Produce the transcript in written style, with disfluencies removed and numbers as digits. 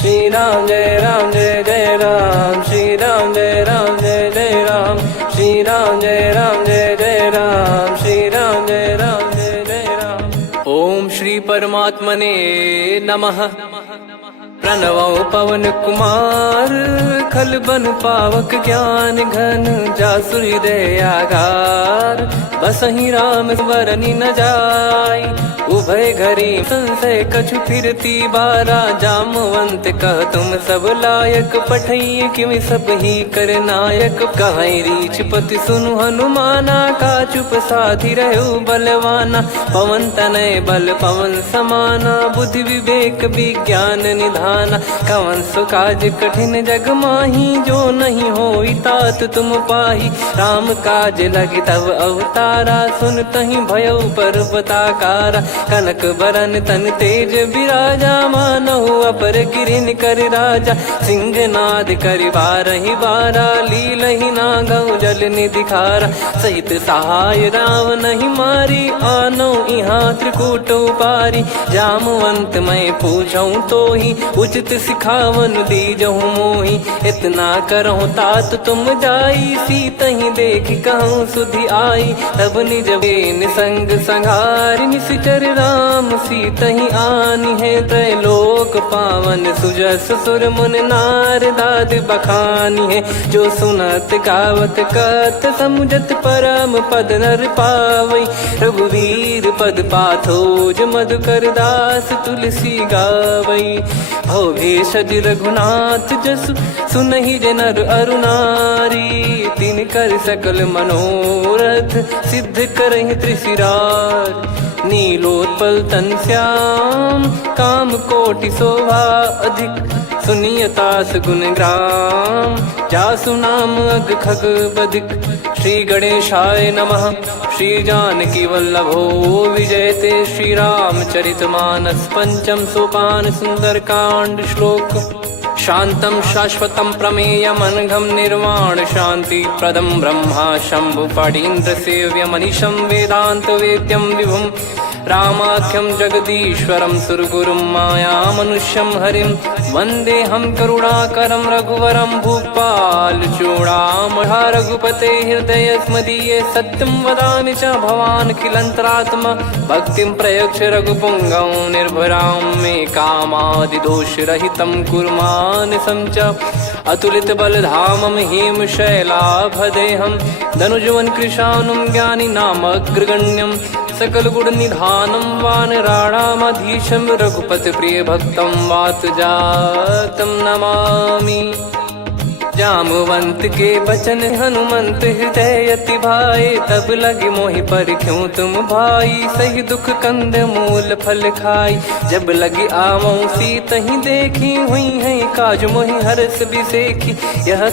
श्री राम जय जय राम, श्री राम जय जय राम, श्री राम जय जय राम, श्री राम जय जय राम। ओम श्री परमात्मने नमः। प्रणवो पवन कुमार, खल बन पावक ज्ञान घन, जासु हृदय आगार, बसहि राम वरनि न जाय, उभय घरी संशय कछु फिरती बारा, जामवंत कह तुम सब लायक, पठइय किम सब ही कर नायक, कहै रीछ पति सुनु हनुमाना, का चुप साधि रहु बलवाना, पवन तनय बल पवन समाना, बुद्धि विवेक विज्ञान निधान, कवन सो काज कठिन जग माही, जो नहीं होई तात तुम पाही, राम काज लगी तब अवतारा, सुन तहि भयउ पर्वताकारा, कनक बरन तन तेज बिराजा, मानहु अपर गिरिन कर राजा, सिंहनाद करि बारहि बारा, लीलहि नागौ जल निधि खारा, सहित सहाय राम नहीं मारी, आनो इहाँ त्रिकूट उपारी, जामवंत मैं पूछऊँ तोहि, उचित सिखावन दीजहु मोहि, इतना करहु तात तुम जाई, सीतहि देख कहूँ सुधि आई, तब निज निसंग संहारि, निश्चर राम सीतहि आनी है, त्रैलोक पावन सुजस सुर मुन नार, दाद बखानी है, जो सुनत गावत कत, समुझत परम पद नर पावई, रघुवीर पद पाथोज मधुकर दास तुलसी गावई, भव भेषज रघुनाथ जसु, सुनहि जनर अरुनारी, तिन कर सकल मनोरथ, सिद्ध करहि त्रिशिरार, नीलोत्पल तन श्याम, काम कोटि शोभा अधिक, सुनियतास गुण ग्राम, जासु नाम अग खग बधिक, श्री गणेशाय नमः। श्री जानकी वल्लभो विजयते, श्री रामचरित मानस पंचम सोपान, सुंदर कांड श्लोक। शांतं शाश्वतं प्रमेयमनघं निर्वाण शांति प्रदं ब्रह्मा शंभु फणीन्द्र सेव्य मनीषं वेदांत वेद्यं विभुं, रामाख्यं जगदीश्वरं सुरगुरुं माया मनुष्यं हरिं, वन्देऽहं करुणाकरं रघुवरं भूपाल चूडामणा, रघुपते हृदय स्मदीये, सत्यं वदामि च भवान् किलन्तरात्मा, भक्तिं प्रयच्छ रघुपुङ्गं निर्भरां मे कामादिदोषरहितं कुर्मान् संच, अतुलित बलधामं हेम शैलाभदेहं, धनुजवन कृशानुं ज्ञानी नामग्रगण्यं, सकल गुण निधानं वानराणामधीशं, रघुपति प्रिय भक्तं वात जातं नमामि। जामवंत के बचन हनुमंत हृदय अति भाए, तब लगे मोहि पर क्यों तुम भाई, सही दुख कंद मूल फल खाई, जब लगी आवों सीतहि देखी, हुई है काज मोहि हरस बिसेखी, यह